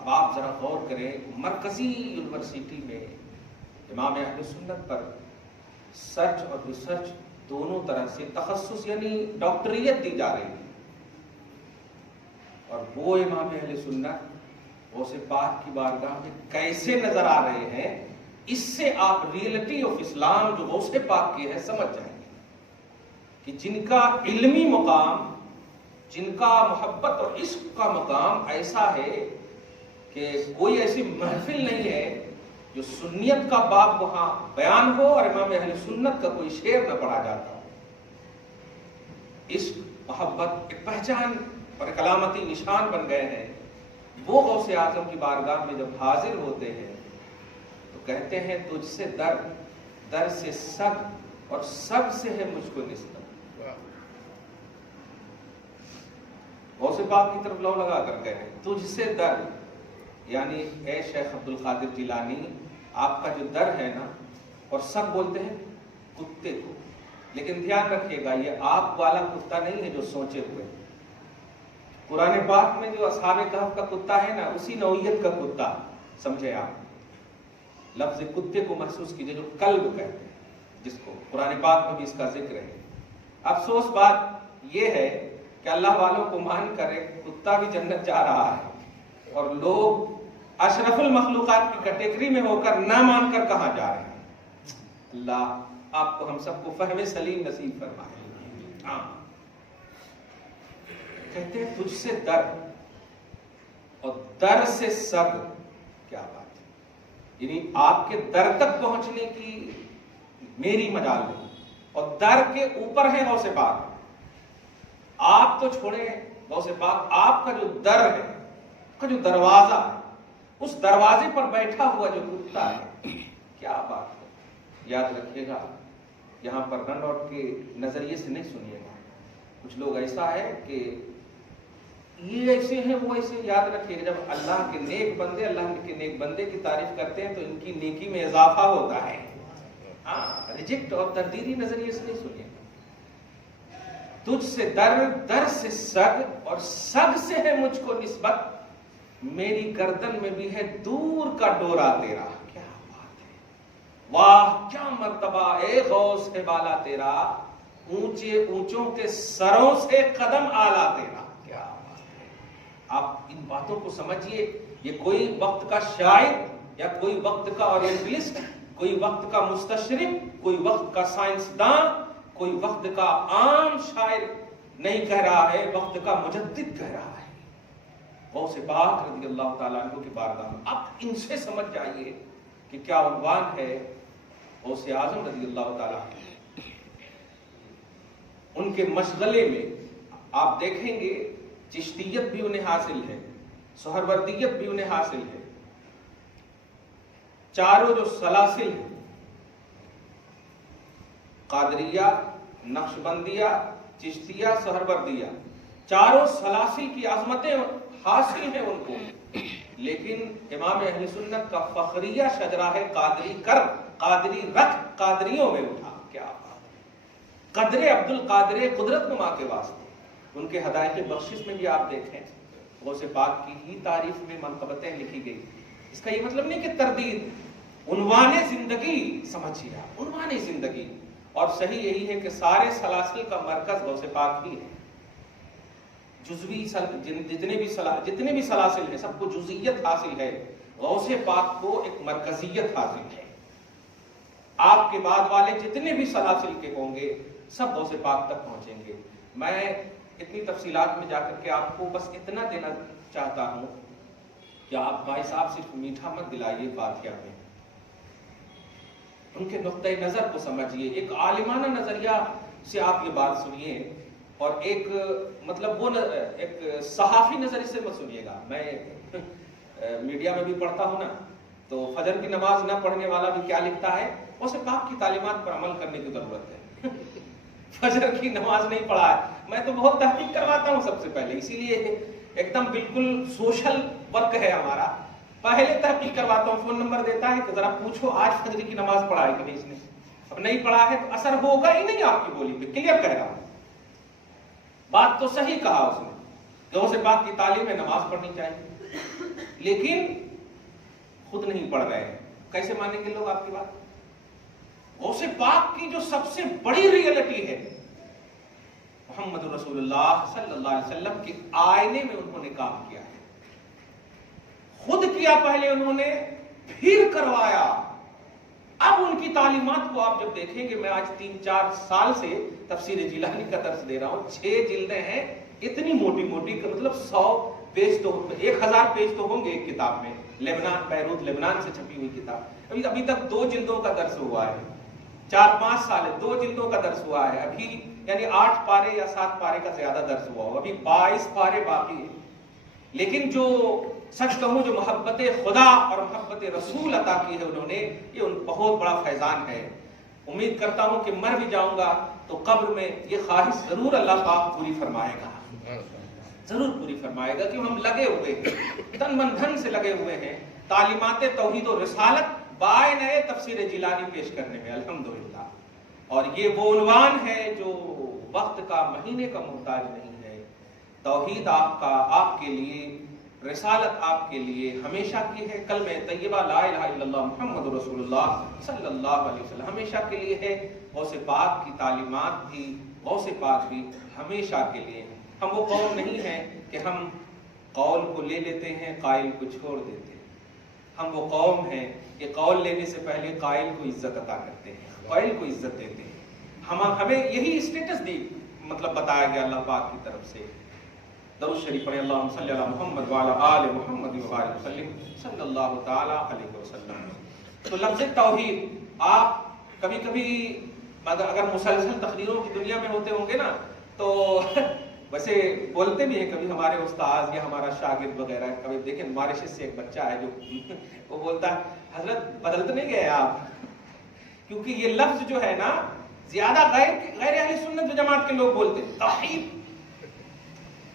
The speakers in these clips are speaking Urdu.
اب آپ ذرا غور کریں، مرکزی یونیورسٹی میں امام اہل سنت پر سرچ اور ریسرچ دونوں طرح سے تخصص یعنی ڈاکٹریت دی جا رہی ہے، اور وہ امام اہل سنت غوث پاک کی بارگاہ میں کیسے نظر آ رہے ہیں، اس سے آپ ریئلٹی آف اسلام جو غوث پاک کی ہے سمجھ جائیں گے کہ جن کا علمی مقام، جن کا محبت اور عشق کا مقام ایسا ہے کہ کوئی ایسی محفل نہیں ہے جو سنیت کا باب وہاں بیان ہو اور امام اہل سنت کا کوئی شعر نہ پڑھا جاتا ہو۔ عشق، محبت ایک پہچان اور ایک علامتی نشان بن گئے ہیں۔ وہ غوث اعظم کی بارگاہ میں جب حاضر ہوتے ہیں تو کہتے ہیں تجھ سے در، در سے سگ، اور سگ سے ہے مجھ کو نسبت۔ غوث پاک کی طرف لو لگا کر کہہ رہے ہیں تجھ سے در، یعنی اے شیخ عبد القادر جیلانی آپ کا جو در ہے نا، اور سب بولتے ہیں کتے کو، لیکن دھیان رکھیے گا یہ آپ والا کتا نہیں ہے جو سوچے ہوئے۔ قرآن پاک میں جو اصحاب کہف کا کتا ہے نا، اسی نوعیت کا کتا سمجھے آپ۔ لفظ کتے کو محسوس کیجئے جو کلب کہتے ہیں، جس کو قرآن پاک میں بھی اس کا ذکر ہے۔ افسوس بات یہ ہے کہ اللہ والوں کو مان کر ایک کتا بھی جنت جا رہا ہے، اور لوگ اشرف المخلوقات کی کیٹیگری میں ہو کر نہ مان کر کہاں جا رہے ہیں۔ اللہ آپ کو ہم سب کو فہم سلیم نصیب فرمائے۔ کہتے ہیں تجھ سے در اور در سے سگ، کیا بات ہے، یعنی آپ کے در تک پہنچنے کی میری مجال نہیں، اور در کے اوپر ہے غوث پاک۔ آپ تو چھوڑے غوث پاک، آپ کا جو در ہے، کا جو دروازہ ہے، اس دروازے پر بیٹھا ہوا جو کتا ہے، کیا بات ہے۔ یاد رکھیے گا، یہاں پر رن آؤٹ کے نظریے سے نہیں سنیے گا۔ کچھ لوگ ایسا ہے کہ یہ ایسے ہیں وہ ایسے، یاد رکھیے گا جب اللہ کے نیک بندے اللہ کے نیک بندے کی تعریف کرتے ہیں تو ان کی نیکی میں اضافہ ہوتا ہے۔ ریجیکٹ اور تردیدی نظریے سے نہیں سنیے گا۔ تجھ سے در، در سے سگ، اور سگ سے ہے مجھ کو نسبت، میری گردن میں بھی ہے دور کا ڈورا تیرا۔ کیا بات ہے، واہ کیا مرتبہ اے غوث ہے بالا تیرا، اونچے اونچوں کے سروں سے قدم آلا تیرا۔ کیا بات ہے، آپ ان باتوں کو سمجھیے۔ یہ کوئی وقت کا شاعر یا کوئی وقت کا اورینٹلسٹ، کوئی وقت کا مستشرق، کوئی وقت کا سائنسدان، کوئی وقت کا عام شاعر نہیں کہہ رہا ہے، وقت کا مجدد کہہ رہا ہے۔ غوث پاک رضی اللہ تعالیٰ عنہ کی بارگاہ میں اب ان سے سمجھ جائیے کہ کیا عنوان ہے غوث اعظم رضی اللہ تعالیٰ عنہ۔ ان کے مشغلے میں آپ دیکھیں گے چشتیت بھی انہیں حاصل ہے، سہروردیت بھی انہیں حاصل ہے۔ چاروں جو سلاسل ہیں، قادریہ، نقشبندیہ، چشتیہ، سہروردیہ، چاروں سلاسل کی عظمتیں حاصل ہیں ان کو، لیکن امام اہل سنت کا فخریہ شجرہ ہے قادری کر، قادری رکھ، قادریوں میں اٹھا۔ کیا بات، قدر عبد القادر قدرت نما کے واسطے۔ ان کے ہدایت بخشش میں بھی آپ دیکھیں غوث پاک کی ہی تعریف میں منقبتیں لکھی گئی۔ اس کا یہ مطلب نہیں کہ تردید، عنوان زندگی سمجھیے آپ، عنوان زندگی۔ اور صحیح یہی ہے کہ سارے سلاسل کا مرکز غوث پاک ہی ہے۔ جزوی جتنے بھی سلاسل ہیں سب کو جزئیت حاصل ہے، غوث پاک کو ایک مرکزیت حاصل ہے۔ آپ کے بعد والے جتنے بھی سلاسل کے ہوں گے سب غوث پاک تک پہنچیں گے۔ میں اتنی تفصیلات میں جا کر کے آپ کو بس اتنا دینا چاہتا ہوں کہ آپ بھائی صاحب صرف میٹھا مت دلائیے فاتحہ میں، ان کے نقطۂ نظر کو سمجھیے، ایک عالمانہ نظریہ سے آپ یہ بات سنیے، اور ایک مطلب وہ ایک صحافی نظریے سے مت سنیے گا۔ میں میڈیا میں بھی پڑھتا ہوں نا، تو فجر کی نماز نہ پڑھنے والا بھی کیا لکھتا ہے، غوث پاک کی تعلیمات پر عمل کرنے کی ضرورت ہے۔ فجر کی نماز نہیں پڑھا ہے، میں تو بہت تحقیق کرواتا ہوں سب سے پہلے، اسی لیے ایک دم بالکل سوشل ورک ہے ہمارا، پہلے تحقیق کرواتا ہوں، فون نمبر دیتا ہے کہ ذرا پوچھو آج فجر کی نماز پڑھا ہے کہ نہیں اس نے، اب نہیں پڑھا ہے تو اثر ہوگا ہی نہیں آپ کی بولی پہ، کلیئر کہہ رہا ہوں۔ بات تو صحیح کہا اس نے کہ غوث پاک کی تعلیم میں نماز پڑھنی چاہیے، لیکن خود نہیں پڑھ رہے ہیں. کیسے مانیں گے لوگ آپ کی بات؟ غوث پاک کی جو سب سے بڑی ریئلٹی ہے محمد رسول اللہ صلی اللہ علیہ وسلم کے آئینے میں انہوں نے کام کیا ہے. خود کیا پہلے انہوں نے، پھر کروایا. اب ان کی تعلیمات کو آپ جب دیکھیں گے، میں آج 3-4 سال سے تفسیر جیلانی کا درس دے رہا ہوں. 6 جلدیں ہیں، اتنی موٹی موٹی، مطلب 100 پیج تو 1000 پیج تو ہوں گے ایک کتاب میں. لیبنان، بیروت لیبنان سے چھپی ہوئی کتاب. ابھی تک 2 جلدوں کا درس ہوا ہے. 4-5 سال 2 جلدوں کا درس ہوا ہے. ابھی یعنی 8 پارے یا 7 پارے کا زیادہ درس ہوا ہو. ابھی 22 پارے باقی ہیں. لیکن جو سچ کہوں، جو محبت خدا اور محبت رسول عطا کی ہے انہوں نے، یہ ان بہت بڑا فیضان ہے. امید کرتا ہوں کہ مر بھی جاؤں گا تو قبر میں یہ خواہش ضرور اللہ پاک پوری فرمائے گا، ضرور پوری فرمائے گا. کیوں؟ ہم لگے ہوئے ہیں، تن من دھن سے لگے ہوئے ہیں تعلیمات توحید و رسالت بائے نئے تفسیر جیلانی پیش کرنے میں الحمدللہ. اور یہ وہ عنوان ہے جو وقت کا، مہینے کا محتاج نہیں ہے. توحید آپ کا، آپ کے لیے، رسالت آپ کے لیے ہمیشہ کی ہے. کلمہ طیبہ لا الہ الا اللہ محمد رسول اللہ صلی اللہ علیہ وسلم ہمیشہ کے لیے ہے. غوث پاک کی تعلیمات بھی، غوث پاک بھی ہمیشہ کے لیے ہیں. ہم وہ قوم نہیں ہیں کہ ہم قول کو لے لیتے ہیں، قائل کو چھوڑ دیتے ہیں. ہم وہ قوم ہیں کہ قول لینے سے پہلے قائل کو عزت عطا کرتے ہیں، قائل کو عزت دیتے ہیں. ہمیں یہی اسٹیٹس دی، مطلب بتایا گیا اللہ پاک کی طرف سے. درود شریف پڑھیں، اللہم صلی علی محمد وعلی آل محمد وبارک وسلم صلی اللہ تعالی علیہ وسلم. تو لفظ توحید آپ کبھی کبھی اگر مسلسل تقریروں کی دنیا میں ہوتے ہوں گے نا، تو ویسے بولتے بھی ہیں کبھی ہمارے استاذ یا ہمارا شاگرد وغیرہ. کبھی دیکھیں ماریشس سے ایک بچہ ہے جو وہ بولتا ہے حضرت بدل تو نہیں گئے آپ، کیونکہ یہ لفظ جو ہے نا زیادہ غیر اہل سنت و جماعت کے لوگ بولتے ہیں توحید.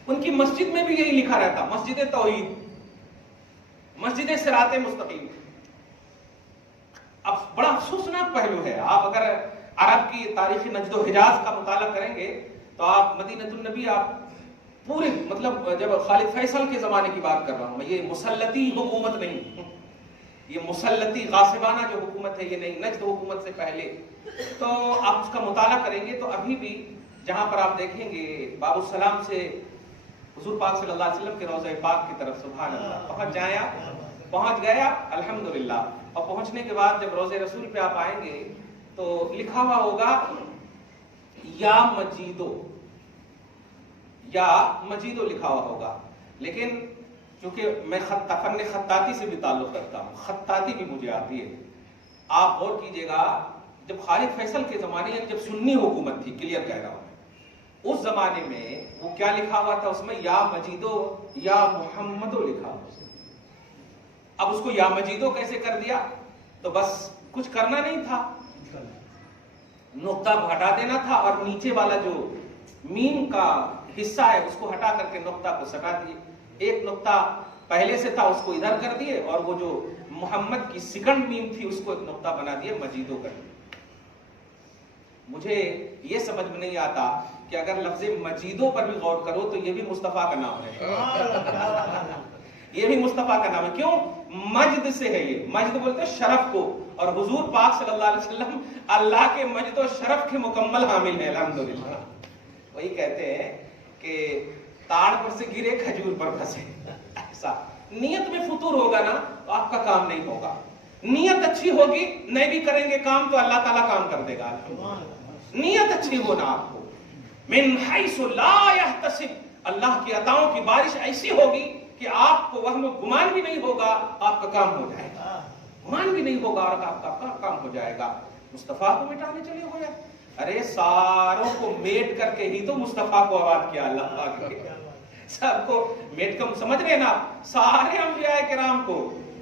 ان کی مسجد میں بھی یہی لکھا رہتا، مسجد توحید، مسجد صراط مستقیم. اب بڑا افسوسناک پہلو ہے. آپ اگر عرب کی تاریخ نجد و حجاز کا مطالعہ کریں گے تو آپ مدینہ النبی، آپ پورے مطلب جب خالد فیصل کے زمانے کی بات کر رہا ہوں میں، یہ مسلطی حکومت نہیں، یہ مسلطی غاصبانہ جو حکومت ہے یہ نہیں، نجد حکومت سے پہلے. تو آپ اس کا مطالعہ کریں گے تو ابھی بھی جہاں پر آپ دیکھیں گے باب السلام سے حضور پاک صلی اللہ علیہ وسلم کے روضہ پاک کی طرف سبحان اللہ پہنچ گیا الحمدللہ. اور پہنچنے کے بعد جب روضہ رسول پہ آپ آئیں گے تو لکھا ہوا ہوگا یا مجیدو، یا مجیدو لکھا ہوا ہوگا. لیکن چونکہ میں فن خطاطی سے بھی تعلق رکھتا ہوں، خطاطی بھی مجھے آتی ہے. آپ غور کیجئے گا جب خالد فیصل کے زمانے جب سنی حکومت تھی، کلیئر کہہ رہا ہوں، اس زمانے میں وہ کیا لکھا ہوا تھا اس میں؟ یا مجیدو یا محمدو لکھا ہوا. اب اس کو یا مجیدو کیسے کر دیا؟ تو بس کچھ کرنا نہیں تھا، نقطہ کو ہٹا دینا تھا اور نیچے والا جو میم کا حصہ ہے اس کو ہٹا کر کے نقطہ کو سٹا دیے. ایک نقطہ پہلے سے تھا اس کو ادھر کر دیے اور وہ جو محمد کی سیکنڈ میم تھی اس کو ایک نقطہ بنا دیے، مجیدو کر دیے. مجھے یہ سمجھ میں نہیں آتا کہ اگر لفظ مجیدو پر بھی غور کرو تو یہ بھی مصطفیٰ کا نام ہے. یہ بھی مصطفیٰ کا نام ہے. کیوں؟ مجد سے ہے. یہ مجد بولتے ہیں شرف کو، اور حضور پاک صلی اللہ علیہ وسلم اللہ کے مجد و شرف کے مکمل حامل ہیں الحمدللہ. وہی کہتے ہیں کہ تاڑ پر سے گرے کھجور پر پھنسے. ایسا نیت میں فطور ہوگا نا تو آپ کا کام نہیں ہوگا. نیت اچھی ہوگی، نہیں بھی کریں گے کام تو اللہ تعالیٰ کام کر دے گا. نیت اچھی ہونا آپ کو. من حیث لا یحتسب، اللہ کی عطاؤں کی بارش ایسی ہوگی کہ آپ کو وہم و گمان بھی نہیں ہوگا، آپ کا کام ہو جائے گا. گمان بھی نہیں ہوگا اور آپ کا کام ہو جائے گا. مصطفیٰ کو مٹانے چلے ہوئے ہیں. ارے ساروں کو میٹ کر کے ہی تو مصطفیٰ کو آباد کیا اللہ پاک نے. سب کو میٹ کم سمجھ رہے نا، سارے انبیاء کرام کو،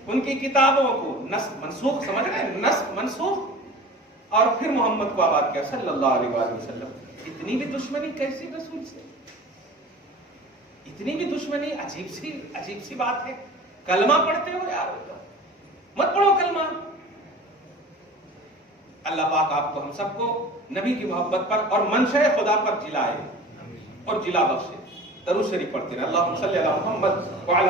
ان کی کتابوں کو نسخ منسوخ سمجھ رہے ہیں، نسخ منسوخ، اور پھر محمد کو آباد کیا صلی اللہ علیہ وسلم. اتنی بھی دشمنی کیسی رسول سے؟ اتنی بھی دشمنی؟ عجیب سی بات ہے. کلمہ پڑھتے ہو یار؟ مت پڑھو کلمہ. اللہ پاک آپ کو ہم سب کو نبی کی محبت پر اور منشأ خدا پر جلائے اور جلا بخشے. درود شریف پڑھتے رہے. اللہم صلی علی محمد وعلی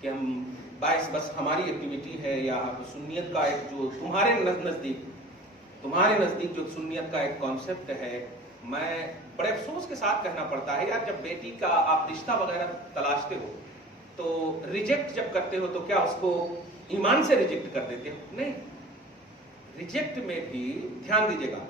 کہ ہم باعث بس ہماری ایکٹیویٹی ہے یا سنیت کا ایک جو تمہارے نزدیک جو سنیت کا ایک کانسیپٹ ہے، میں بڑے افسوس کے ساتھ کہنا پڑتا ہے یار، جب بیٹی کا آپ رشتہ وغیرہ تلاشتے ہو تو ریجیکٹ جب کرتے ہو تو کیا اس کو ایمان سے ریجیکٹ کر دیتے ہو؟ نہیں، ریجیکٹ میں بھی دھیان دیجیے گا،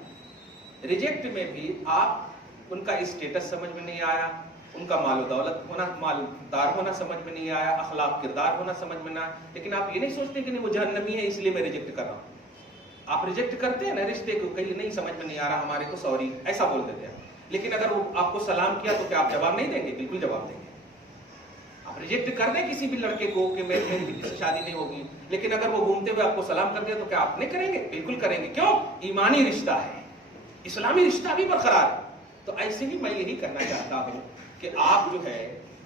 ریجیکٹ میں بھی آپ ان کا اسٹیٹس سمجھ میں نہیں آیا، ان کا مال و دولت ہونا، مالدار ہونا سمجھ میں نہیں آیا، اخلاق کردار ہونا سمجھ میں نہ آیا، لیکن آپ یہ نہیں سوچتے کہ نہیں وہ جہنمی ہے اس لیے میں ریجیکٹ کر رہا ہوں۔ آپ ریجیکٹ کرتے ہیں نا رشتے کو، کہیں نہیں سمجھ میں نہیں آ رہا ہمارے کو، سوری ایسا بول دیتے ہیں، لیکن اگر وہ آپ کو سلام کیا تو کیا آپ جواب نہیں دیں گے؟ بالکل جواب دیں گے۔ آپ ریجیکٹ کر دیں کسی بھی لڑکے کو کہ میری بیٹی سے شادی نہیں ہوگی، لیکن اگر وہ گھومتے ہوئے آپ کو سلام کر دیا تو کیا آپ نہیں کریں گے؟ بالکل کریں گے۔ کیوں؟ ایمانی رشتہ ہے، اسلامی رشتہ بھی برقرار ہے۔ تو ایسے ہی میں یہی کہنا چاہتا ہوں کہ آپ جو ہے،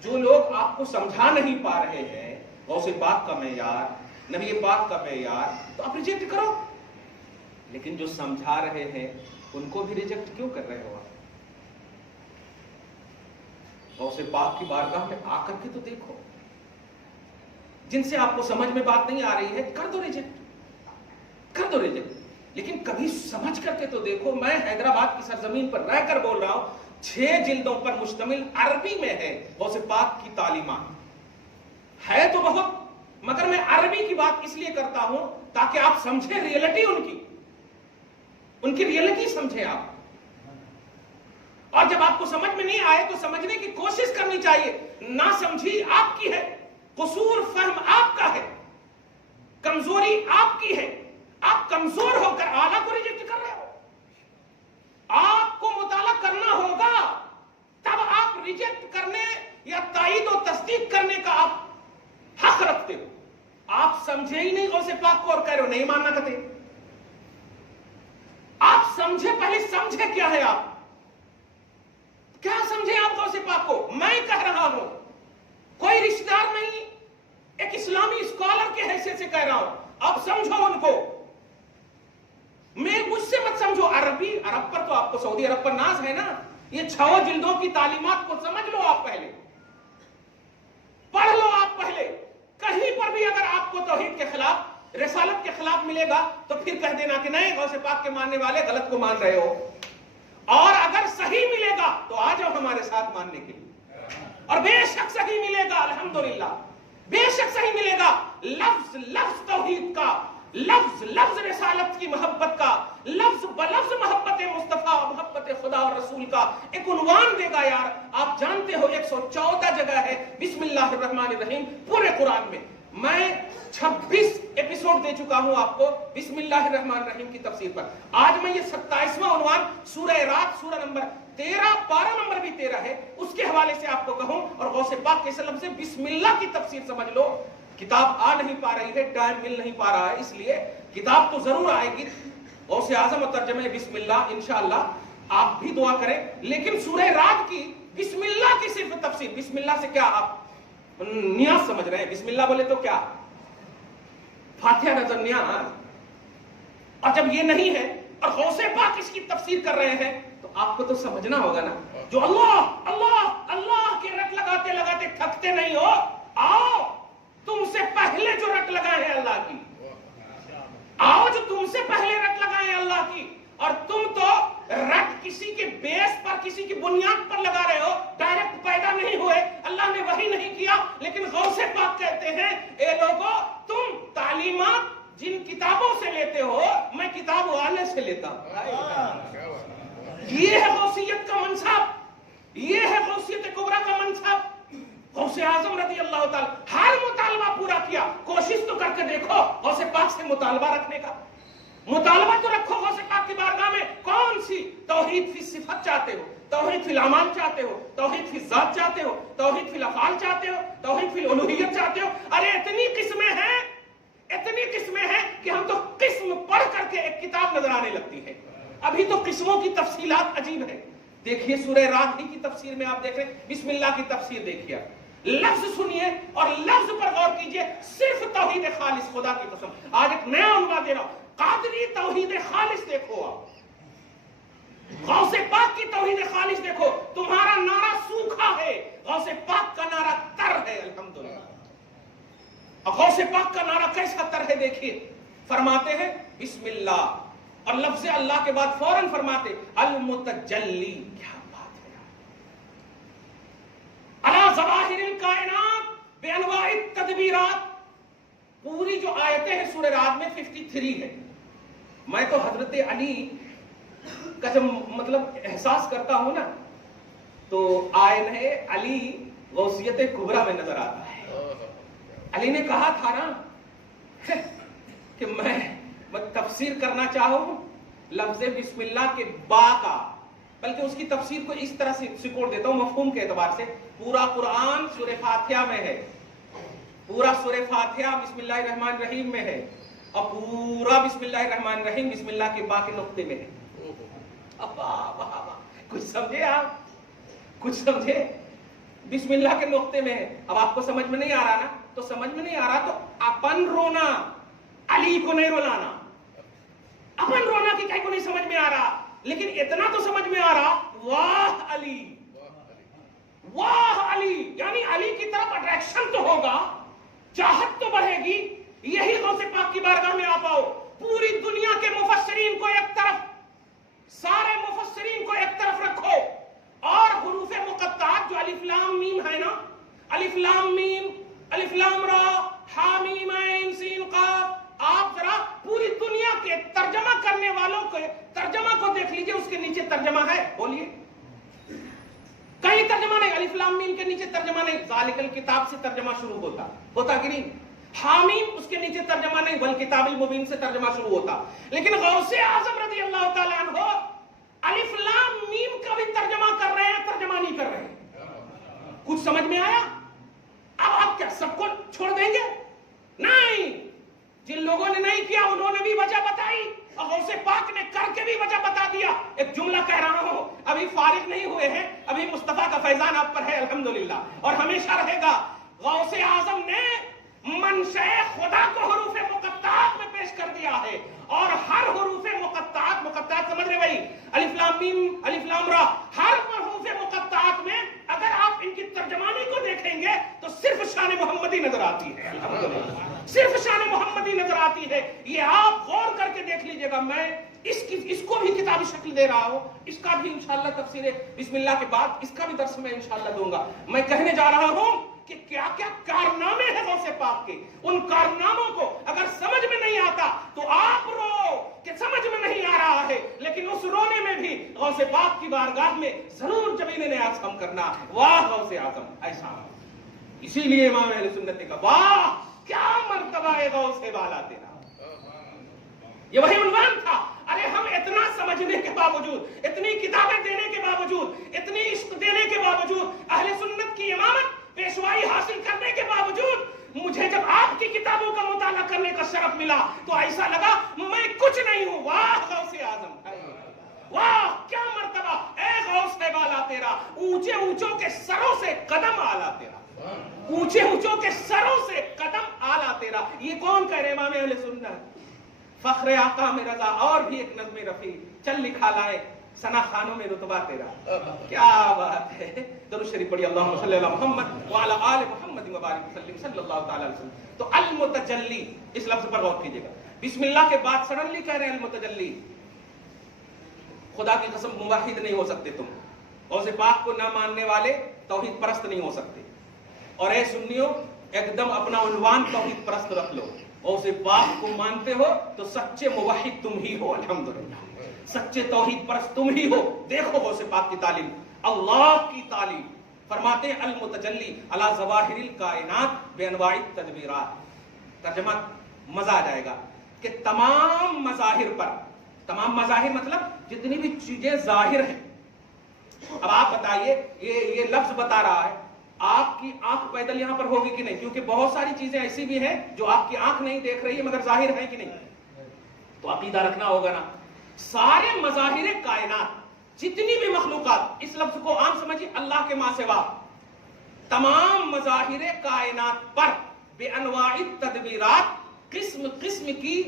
جو لوگ آپ کو سمجھا نہیں پا رہے ہیں غوث پاک کا معیار، نبی پاک کا معیار، تو آپ ریجیکٹ کرو، لیکن جو سمجھا رہے ہیں ان کو بھی ریجیکٹ کیوں کر رہے ہو آپ؟ غوث پاک کی بارگاہ میں آ کر کے تو دیکھو، جن سے آپ کو سمجھ میں بات نہیں آ رہی ہے کر دو ریجیکٹ، کر دو ریجیکٹ، لیکن کبھی سمجھ کر کے تو دیکھو۔ میں حیدرآباد کی سرزمین پر رہ کر بول رہا ہوں، 6 جلدوں پر مشتمل عربی میں ہے غوث پاک کی تعلیمات، ہے تو بہت، مگر میں عربی کی بات اس لیے کرتا ہوں تاکہ آپ سمجھیں ریئلٹی ان کی ریئلٹی سمجھیں آپ، اور جب آپ کو سمجھ میں نہیں آئے تو سمجھنے کی کوشش کرنی چاہیے۔ نہ سمجھی آپ کی ہے، قصور فہم آپ کا ہے، کمزوری آپ کی ہے، آپ کمزور ہو کر اعلیٰ کو ریجیکٹ کر رہے ہو۔ آپ کو مطالعہ کرنا ہوگا، تب آپ ریجیکٹ کرنے یا تائید و تصدیق کرنے کا آپ حق رکھتے ہو۔ آپ سمجھے ہی نہیں غوث پاک کو اور کہہ رہے ہو نہیں ماننا کہتے۔ آپ سمجھے، پہلے سمجھے کیا ہے، آپ کیا سمجھے آپ غوث پاک کو؟ میں کہہ رہا ہوں، کوئی رشتہ دار نہیں، ایک اسلامی اسکالر کے حیثیت سے کہہ رہا ہوں، اب سمجھو ان کو، مجھ سے مت سمجھو۔ عرب پر تو آپ کو سعودی عرب پر ناز ہے نا، یہ 6 جلدوں کی تعلیمات کو سمجھ لو، آپ پہلے پڑھ لو، آپ پہلے کہیں پر بھی اگر آپ کو توحید کے خلاف، رسالت کے خلاف ملے گا تو پھر کہہ دینا کہ نہیں غوث پاک کے ماننے والے غلط کو مان رہے ہو، اور اگر صحیح ملے گا تو آ جاؤ ہمارے ساتھ ماننے کے لیے، اور بے شک صحیح ملے گا، الحمدللہ بے شک صحیح ملے گا، لفظ لفظ توحید کا، لفظ لفظ رسالت کی محبت کا، لفظ بلفظ محبت مصطفیٰ، محبت خدا اور رسول کا ایک عنوان دے گا۔ یار آپ جانتے ہو 114 جگہ ہے بسم اللہ الرحمن الرحیم پورے قرآن میں، میں 26 ایپیسوڈ دے چکا ہوں آپ کو بسم اللہ الرحمن الرحیم کی تفسیر پر۔ آج میں یہ 27واں عنوان سورہ رات، سورہ نمبر 13، پارہ نمبر بھی 13 ہے، اس کے حوالے سے آپ کو کہوں، اور غوث پاک کے سلم سے بسم اللہ کی تفسیر سمجھ لو۔ کتاب آ نہیں پا رہی ہے، ٹائم مل نہیں پا رہا ہے، اس لیے کتاب تو ضرور آئے گی، غوث اعظم اور ترجمہ بسم اللہ انشاءاللہ، آپ بھی دعا کریں۔ لیکن سورہ رات کی بسم اللہ کی صرف تفسیر، بسم اللہ سے کیا آپ نیاز سمجھ رہے ہیں؟ بسم اللہ بولے تو کیا فاتحہ نظر نیاز؟ اور جب یہ نہیں ہے اور غوث پاک اس کی تفسیر کر رہے ہیں تو آپ کو تو سمجھنا ہوگا نا، جو اللہ اللہ اللہ کے رٹ لگاتے لگاتے تھکتے نہیں ہو، آؤ تم سے پہلے جو رٹ لگائے ہیں اللہ کی، آؤ جو تم سے پہلے رٹ لگائے ہیں اللہ کی، اور تم تو رٹ کسی کے بیس پر، کسی کی بنیاد پر لگا رہے ہو، ڈائریکٹ پیدا نہیں ہوئے، اللہ نے وحی نہیں کیا۔ لیکن غوث پاک کہتے ہیں اے لوگو، تم تعلیمات جن کتابوں سے لیتے ہو میں کتاب والے سے لیتا ہوں۔ یہ ہے غوثیت کا منصب، یہ ہے غوثیت کبریٰ کا منصب۔ غوث اعظم رضی اللہ تعالی ہر مطالبہ پورا کیا، کوشش تو کر کے دیکھو غوث پاک سے مطالبہ رکھنے کا، مطالبہ تو رکھو غوث پاک کی بارگاہ میں، کون سی توحید فی صفت چاہتے ہو، توحید فی الاعمال چاہتے ہو، توحید فی ذات چاہتے ہو، توحید فی الافعال چاہتے ہو، توحید فی الالوہیت چاہتے ہو؟ ارے اتنی قسمیں ہیں، اتنی قسمیں ہیں کہ ہم تو قسم پڑھ کر کے ایک کتاب نظر آنے لگتی ہے۔ ابھی تو قسموں کی تفصیلات عجیب ہے۔ دیکھیے سورہ رات ہی کی تفسیر میں آپ دیکھ رہے ہیں، بسم اللہ کی تفسیر دیکھیے، لفظ سنیے اور لفظ پر غور کیجئے، صرف توحید خالص، خدا کی قسم آج ایک نیا عنوان دے رہا ہوں، قادری توحید خالص دیکھو، آپ غوث پاک کی توحید خالص دیکھو، تمہارا نعرہ سوکھا ہے، غوث پاک کا نعرہ تر ہے، الحمدللہ غوث پاک کا نعرہ کیسا تر ہے دیکھیے، فرماتے ہیں بسم اللہ، اور لفظ اللہ کے بعد فوراً فرماتے المتجلی. کیا بات ہے، علی ظواہر الکائنات بانواع التدبیرات. پوری جو آیتیں ہیں سورہ رعد میں 53 ہے. میں تو حضرت علی کا جب مطلب احساس کرتا ہوں نا تو آئین ہے علی غوثیت کبریٰ میں نظر آتا ہے. علی نے کہا تھا نا کہ میں تفسیر کرنا چاہوں لفظ بسم اللہ کے با کا، بلکہ اس کی تفسیر کو اس طرح سے سکوڑ دیتا ہوں مفہوم کے اعتبار سے. پورا قرآن سورہ فاتحہ میں ہے، پورا سورہ فاتحہ بسم اللہ الرحمن الرحیم میں ہے، اور پورا بسم اللہ الرحمن الرحیم بسم اللہ کے با کے نقطے میں ہے. کچھ سمجھے آپ؟ کچھ سمجھے؟ بسم اللہ کے نقطے میں ہے. اب آپ کو سمجھ میں نہیں آ رہا نا، تو سمجھ میں نہیں آ رہا تو اپن رونا، علی کو نہیں رلانا. اپن رونا کی کہیں کو نہیں سمجھ میں آ رہا، لیکن اتنا تو سمجھ میں آ رہا واہ علی، واہ علی، یعنی علی کی طرف اٹریکشن تو ہوگا، چاہت تو بڑھے گی. یہی غوث پاک کی بارگاہ میں آ پاؤ. پوری دنیا کے مفسرین کو ایک طرف، سارے مفسرین کو ایک طرف رکھو، اور حروف مقطعات جو الف لام میم ہے نا، الف لام میم، الف لام را، ہا میم عین سین قاف، آپ ذرا پوری دنیا کے ترجمہ کرنے والوں کے ترجمہ کو دیکھ لیجئے. اس کے نیچے ترجمہ ہے، بولیے کہیں ترجمہ نہیں. الف لام میم کے نیچے ترجمہ نہیں. ذالک الکتاب سے ترجمہ شروع ہوتا کہ نہیں؟ حامیم اس کے نیچے ترجمہ نہیں، والکتاب المبین سے ترجمہ شروع ہوتا. لیکن غوث اعظم رضی اللہ تعالیٰ عنہ الف لام میم کا بھی ترجمہ کر رہے ہیں، ترجمہ نہیں کر رہے ہیں. کچھ سمجھ میں آیا؟ اب آپ کیا سب کو چھوڑ دیں گے؟ نہیں. جن لوگوں نے نہیں کیا انہوں نے بھی وجہ بتائی، اور غوث پاک نے کر کے بھی وجہ بتا دیا. ایک جملہ کہہ رہا ہوں، ابھی فارغ نہیں ہوئے ہیں، ابھی مصطفیٰ کا فیضان آپ پر ہے الحمدللہ، اور ہمیشہ رہے گا. غوث اعظم نے منشأ خدا کو حروف مقطعات میں پیش کر دیا ہے، اور ہر حروف مقطعات سمجھ رہے بھائی؟ الف لام میم، الف لام را، ہر حروف مقطعات میں اگر آپ ان کی ترجمانی کو دیکھیں گے تو صرف شان محمدی نظر آتی ہے. الحمدللہ صرف شان محمدی نظر آتی ہے. یہ آپ غور کر کے دیکھ لیجئے گا. میں اس کو بھی کتابی شکل دے رہا ہوں، اس کا بھی انشاءاللہ تفسیر بسم اللہ کے بعد اس کا بھی درس میں انشاءاللہ دوں گا. میں کہنے جا رہا ہوں کہ کیا کیا کارنامے ہیں غوث پاک کے. ان کارناموں کو اگر سمجھ میں نہیں آتا تو آپ رو کہ سمجھ میں نہیں آ رہا ہے، لیکن اس رونے میں بھی غوث پاک کی بارگاہ میں ضرور جبین نیاز ہم کرنا. واہ غوث اعظم ایسا. اسی لیے امام اہل سنت نے کہا واہ کیا مرتبہ ہے غوث والا تیرا. یہ وہی عنوان تھا. ارے ہم اتنا سمجھنے کے باوجود، اتنی کتابیں دینے کے باوجود، اتنی عشق دینے کے باوجود، اہل سنت کی امامت پیشوائی حاصل کرنے کے باوجود، مجھے جب آپ کی کتابوں کا مطالعہ کرنے کا شرف ملا تو ایسا لگا میں کچھ نہیں ہوں. واہ غوث اعظم، واہ کیا مرتبہ اے غوث والا تیرا. اونچے اونچوں کے سروں سے قدم آلا تیرا، اونچے اونچوں کے سروں سے قدم آلا تیرا. یہ کون کہہ رہے؟ امام اہل سنت، فخر آقا میں رضا. اور بھی ایک نظم رفیع چل لکھا لائے، ثنا خانوں میں رتبہ تیرا. کیا بات ہے. درود شریف پڑھی اللہم صلی علی محمد وعلی آل محمد وبارک وسلم صلی اللہ تعالی علیہ وسلم. تو المتجلی اس لفظ پر غور کیجئے گا. بسم اللہ کے بعد سڈنلی کہہ رہے ہیں المتجلی. خدا کی قسم موحد نہیں ہو سکتے تم. غوث پاک کو نہ ماننے والے توحید پرست نہیں ہو سکتے. اور اے سنیو ایک دم اپنا عنوان توحید پرست رکھ لو. غوث پاک کو مانتے ہو تو سچے موحد تم ہی ہو. الحمدللہ سچے توحید پرست تم ہی ہو. دیکھو غوث پاک کی تعلیم، اللہ کی تعلیم. فرماتے ہیں المتجلی علی ظواہر الکائنات بانواع التدبیرات. ترجمہ مزہ آ جائے گا کہ تمام مظاہر پر، تمام مظاہر مطلب جتنی بھی چیزیں ظاہر ہیں. اب آپ بتائیے، یہ لفظ بتا رہا ہے آپ کی آنکھ پیدل یہاں پر ہوگی کہ نہیں؟ کیونکہ بہت ساری چیزیں ایسی بھی ہیں جو آپ کی آنکھ نہیں دیکھ رہی ہے مگر ظاہر ہے کہ نہیں؟ تو عقیدہ رکھنا ہوگا نا. سارے مظاہر کائنات، جتنی بھی مخلوقات، اس لفظ کو عام سمجھیے اللہ کے ماں سوا، تمام مظاہر کائنات پر بے انواع تدبیرات، قسم قسم کی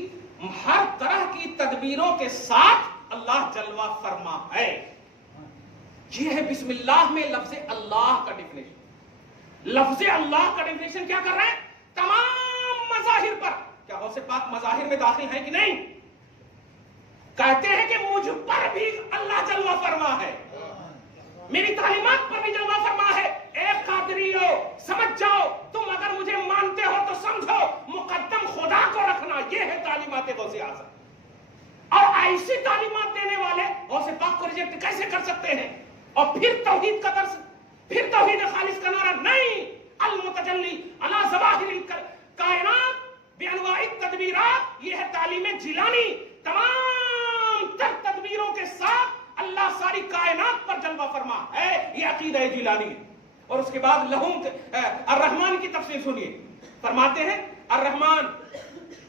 ہر طرح کی تدبیروں کے ساتھ اللہ جلوہ فرما ہے. یہ ہے بسم اللہ میں لفظ اللہ کا ڈیفینیشن. لفظ اللہ کا ڈیفینیشن کیا کر رہا ہے؟ تمام مظاہر پر. کیا غوث پاک مظاہر میں داخل ہیں کہ نہیں؟ کہتے ہیں کہ مجھ پر بھی اللہ جلوہ فرما ہے, میری تعلیمات پر بھی جلوہ فرما ہے. اے قادریو سمجھ جاؤ, تم اگر مجھے مانتے ہو تو سمجھو مقدم خدا کو رکھنا. یہ ہے تعلیمات غوث اعظم. اور ایسی تعلیمات دینے والے غوث پاک کو ریجیکٹ کیسے کر سکتے ہیں؟ اور پھر توحید کا درس, پھر توحید خالص کا نعرہ نہیں. المتجلی علی ظواہر الکائنات بانواع التدبیرات, یہ ہے تعلیم جیلانی. تمام تر تدبیروں کے ساتھ اللہ ساری کائنات پر جلوہ فرما ہے, یہ عقیدہ جیلانی. اور اس کے بعد لہم الرحمن کی تفسیر سنیے, فرماتے ہیں الرحمن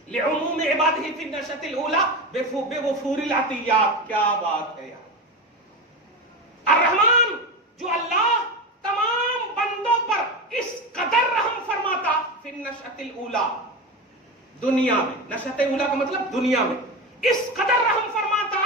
لعموم عبادہ فی النشأۃ الاولی بوفور العطیات. کیا بات ہے یار, الرحمن جو اللہ تمام بندوں پر اس قدر رحم فرماتا فی النشأۃ الاولی, دنیا میں, نشأۃ اولی کا مطلب دنیا میں, اس قدر رحم فرماتا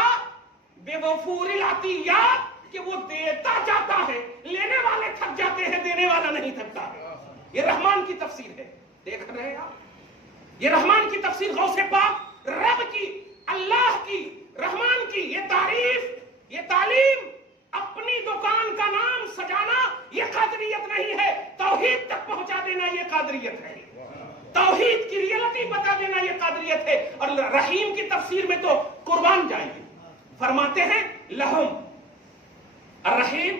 بوفور العطیات کہ وہ دیتا جاتا ہے, لینے والے تھک جاتے ہیں, دینے والا نہیں تھکتا ہے. یہ رحمان کی تفسیر ہے, دیکھ رہے ہیں آپ. یہ رحمان کی تفسیر غوث پاک, رب کی, اللہ کی, رحمان کی یہ تعریف, یہ تعلیم, اپنی دکان کا نام سجانا یہ قادریت نہیں ہے. توحید تک پہنچا دینا یہ قادریت ہے. توحید کی ریئلٹی بتا دینا یہ قادریت ہے. اور رحیم کی تفسیر میں تو قربان جائیں گے. فرماتے ہیں لہم الرحیم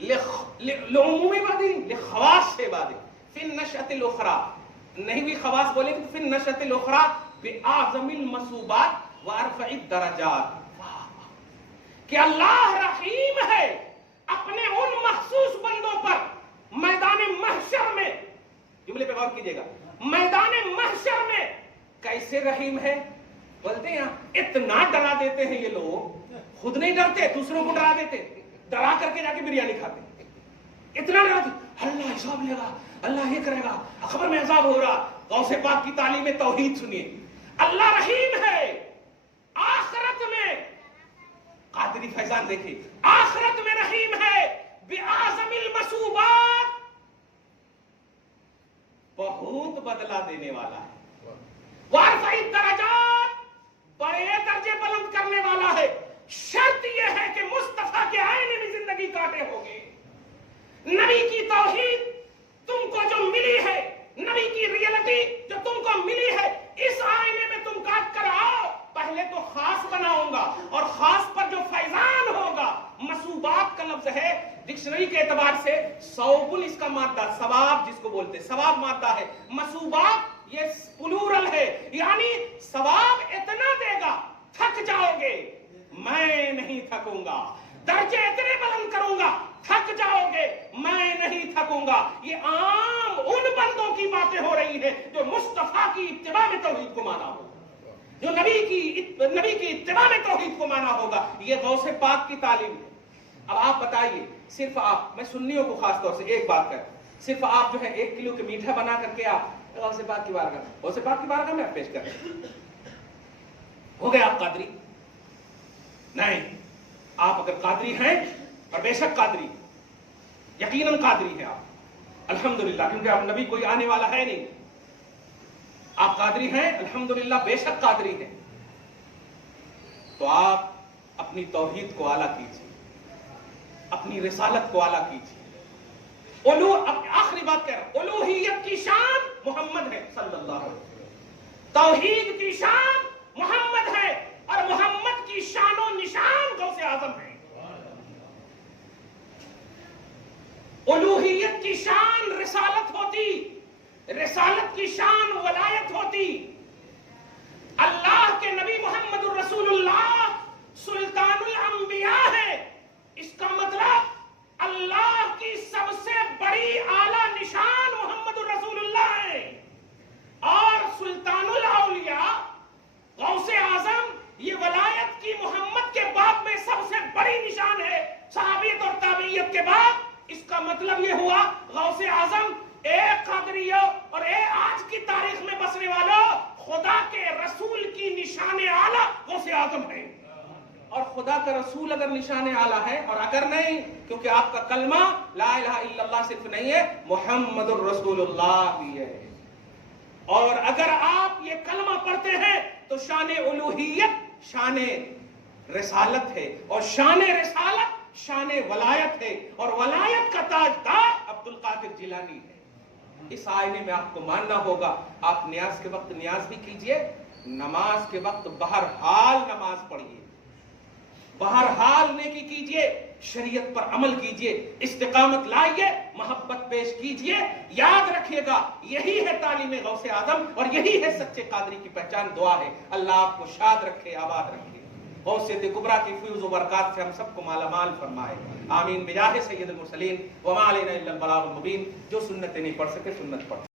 لعموم عبادہ لخواص عبادہ فی النشأۃ الاخری, نہیں بھی خواص بولے تو فی النشأۃ الاخری باعظم المثوبات وارفع الدرجات. کہ اللہ رحیم ہے اپنے ان مخصوص بندوں پر میدان محشر میں. جملے پہ غور کیجئے گا, میدان محشر میں کیسے رحیم ہے؟ بولتے ہیں اتنا ڈرا دیتے ہیں یہ لوگ, خود نہیں ڈرتے, دوسروں کو ڈرا دیتے, ڈرا کر کے جا کے بریانی کھاتے. اتنا ڈراتے, اللہ حساب لے گا, اللہ یہ کرے گا, خبر میں عذاب ہو رہا. غوث پاک کی تعلیم توحید سنیے, اللہ رحیم ہے آخرت میں. قادری فیضان دیکھیں, آخرت میں رحیم ہے باعظم المثوبات, بہت بدلہ دینے والا ہے. وارفع الدرجات, بڑے درجے بلند کرنے والا ہے. شرط یہ ہے کہ مصطفیٰ کے آئینے میں زندگی کاٹے ہوگے. نبی کی توحید تم کو جو ملی ہے, نبی کی ریئلٹی جو تم کو ملی ہے, اس آئینے میں تم کاٹ کر آؤ. پہلے تو خاص بناؤں گا, اور خاص پر جو فیضان ہوگا. مثوبات کا لفظ ہے ڈکشنری کے اعتبار سے ثوبن, اس کا مادہ ثواب جس کو بولتے, ثواب مادہ ہے. مثوبات یہ پلورل ہے, یعنی ثواب اتنا دے گا تھک جاؤ گے, میں نہیں تھکوں گا. درجے اتنے بلند کروں گا تھک جاؤ گے, میں نہیں تھکوں گا. یہ عام ان بندوں کی باتیں ہو رہی ہیں جو مصطفیٰ کی اتباع میں توحید کو مانا ہوگا, جو نبی کی اتباع میں توحید کو مانا ہوگا. یہ غوث پاک کی تعلیم ہے. اب آپ بتائیے, صرف آپ, میں سنیوں کو خاص طور سے ایک بات کر, صرف آپ جو ہے 1 کلو کے میٹھا بنا کر کے آپ غوث پاک کی بارگاہ میں آپ پیش کر ہو گئے آپ قادری؟ نہیں. آپ اگر قادری ہیں, اور بے شک قادری, یقیناً قادری ہیں آپ, الحمدللہ, کیونکہ آپ نبی کوئی آنے والا ہے نہیں. آپ قادری ہیں الحمدللہ, بے شک قادری ہیں. تو آپ اپنی توحید کو اعلیٰ کیجیے, اپنی رسالت کو اعلیٰ کیجیے. آخری بات کہہ رہا ہوں, الوہیت کی شان محمد ہے صلی اللہ علیہ وسلم, توحید کی شان محمد ہے, اور محمد کی شان و نشان غوث اعظم ہے. الوہیت کی شان رسالت ہوتی, رسالت کی شان ولایت ہوتی. اللہ کے نبی محمد الرسول اللہ سلطان الانبیاء ہے. اس کا مطلب اللہ کی سب سے بڑی اعلیٰ نشان محمد الرسول اللہ ہے. اور سلطان الاولیاء غوث اعظم, یہ ولایت کی محمد کے بعد میں سب سے بڑی نشان ہے, صحابیت اور تابعیت کے بعد. اس کا مطلب یہ ہوا غوث اعظم اے قادریوں اور اے آج کی تاریخ میں بسنے والوں, خدا کے رسول کی نشان اعلیٰ غوث اعظم ہے. اور خدا کا رسول اگر نشان اعلیٰ ہے, اور اگر نہیں, کیونکہ آپ کا کلمہ لا الہ الا اللہ صرف نہیں ہے, محمد الرسول اللہ بھی ہے. اور اگر آپ یہ کلمہ پڑھتے ہیں تو شان الوہیت شان رسالت ہے، اور شان رسالت شان ولایت ہے، اور ولایت کا تاجدار عبد القادر جیلانی ہے۔ اس آئینے میں آپ کو ماننا ہوگا۔ آپ نیاز کے وقت نیاز بھی کیجئے، نماز کے وقت بہرحال نماز پڑھیے، بہرحال نیکی کیجئے، شریعت پر عمل کیجئے، استقامت لائیے، محبت پیش کیجئے۔ یاد رکھیے گا یہی ہے تعلیم غوث اعظم، اور یہی ہے سچے قادری کی پہچان۔ دعا ہے اللہ آپ کو شاد رکھے، آباد رکھے، غوثیت کبریٰ کی فیوز و برکات سے ہم سب کو مالا مال فرمائے، آمین بجاہ سید المرسلین۔ وما علینا الا البلاغ المبین۔ جو سنت نہیں پڑھ سکے سنت پڑھ